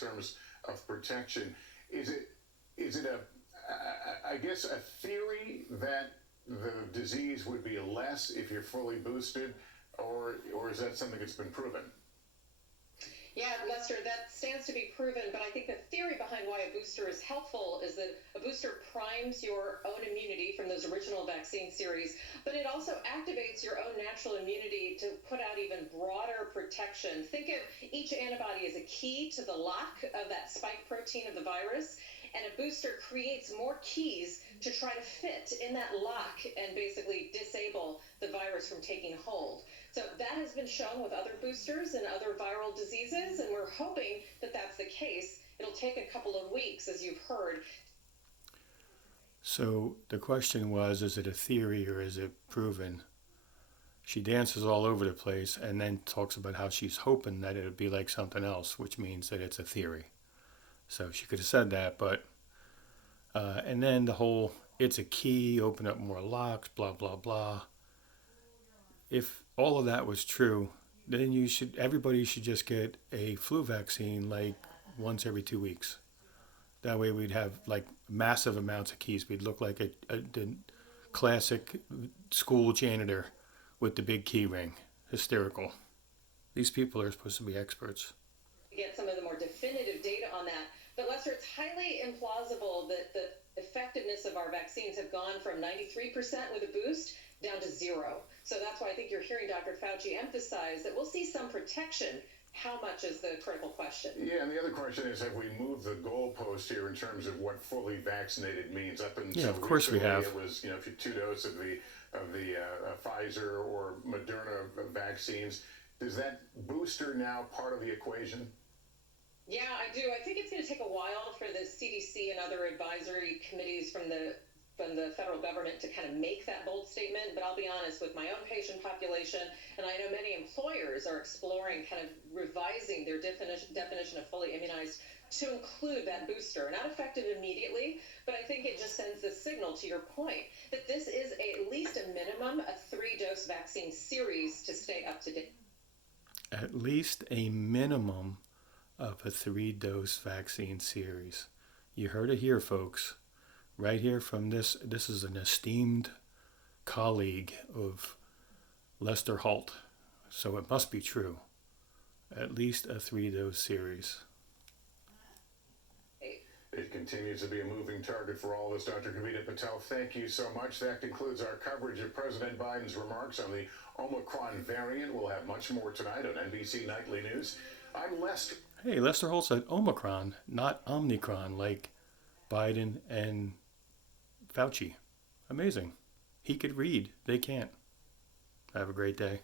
terms of protection. Is it I guess a theory that the disease would be less if you're fully boosted, or is that something that's been proven? Yeah, Lester, that stands to be proven, but I think the theory behind why a booster is helpful is that a booster primes your own immunity from those original vaccine series, but it also activates your own natural immunity to put out even broader protection. Think of each antibody as a key to the lock of that spike protein of the virus, and a booster creates more keys to try to fit in that lock and basically disable the virus from taking hold. So that has been shown with other boosters and other viral diseases, and we're hoping that that's the case. It'll take a couple of weeks, as you've heard. So the question was, is it a theory or is it proven? She dances all over the place and then talks about how she's hoping that it'll be like something else, which means that it's a theory. So she could have said that, but and then the whole it's a key, open up more locks, blah blah blah. If all of that was true, then everybody should just get a flu vaccine like once every 2 weeks. That way we'd have like massive amounts of keys. We'd look like the classic school janitor with the big key ring. Hysterical. These people are supposed to be experts. Get some of the more definitive data on that. But Lester, it's highly implausible that the effectiveness of our vaccines have gone from 93% with a boost down to 0. So that's why I think you're hearing Dr. Fauci emphasize that we'll see some protection. How much is the critical question? Yeah, and the other question is, have we moved the goalpost here in terms of what fully vaccinated means? Up until of course we have. It was, if you're 2 doses of the Pfizer or Moderna vaccines. Is that booster now part of the equation? Yeah, I do. I think it's going to take a while for the CDC and other advisory committees from the federal government to kind of make that bold statement. But I'll be honest, with my own patient population, and I know many employers are exploring kind of revising their definition of fully immunized to include that booster. Not effective immediately, but I think it just sends the signal, to your point, that this is at least a minimum a 3-dose vaccine series to stay up to date. At least a minimum of a 3-dose vaccine series. You heard it here, folks. Right here from this is an esteemed colleague of Lester Holt. So it must be true. At least a 3-dose series. It continues to be a moving target for all of us. Dr. Kavita Patel, thank you so much. That concludes our coverage of President Biden's remarks on the Omicron variant. We'll have much more tonight on NBC Nightly News. I'm Lester. Hey, Lester Holt said Omicron, not Omicron, like Biden and Fauci. Amazing. He could read. They can't. Have a great day.